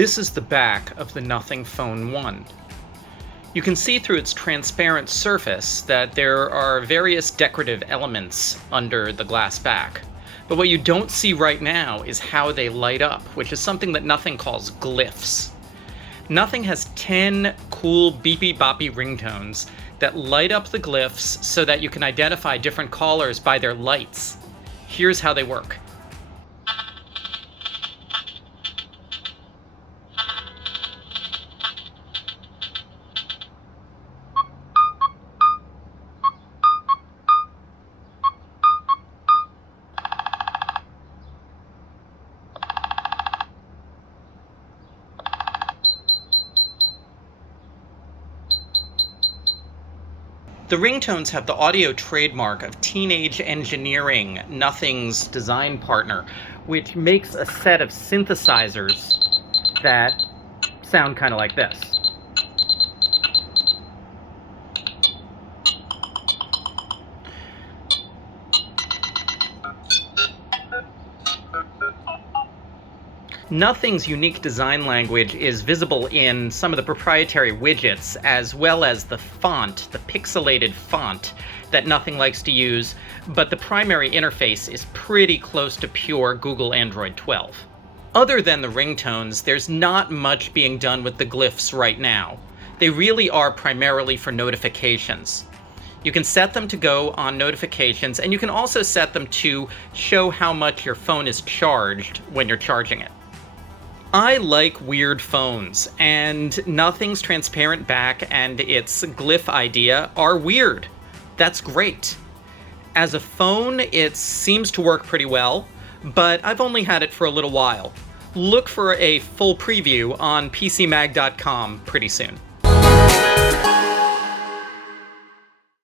This is the back of the Nothing Phone 1. You can see through its transparent surface that there are various decorative elements under the glass back. But what you don't see right now is how they light up, which is something that Nothing calls glyphs. Nothing has 10 cool beepy boppy ringtones that light up the glyphs so that you can identify different callers by their lights. Here's how they work. The ringtones have the audio trademark of Teenage Engineering, Nothing's design partner, which makes a set of synthesizers that sound kind of like this. Nothing's unique design language is visible in some of the proprietary widgets, as well as the font, the pixelated font that Nothing likes to use, but the primary interface is pretty close to pure Google Android 12. Other than the ringtones, there's not much being done with the glyphs right now. They really are primarily for notifications. You can set them to go on notifications, and you can also set them to show how much your phone is charged when you're charging it. I like weird phones, and Nothing's transparent back and its glyph idea are weird. That's great. As a phone, it seems to work pretty well, but I've only had it for a little while. Look for a full preview on PCMag.com pretty soon.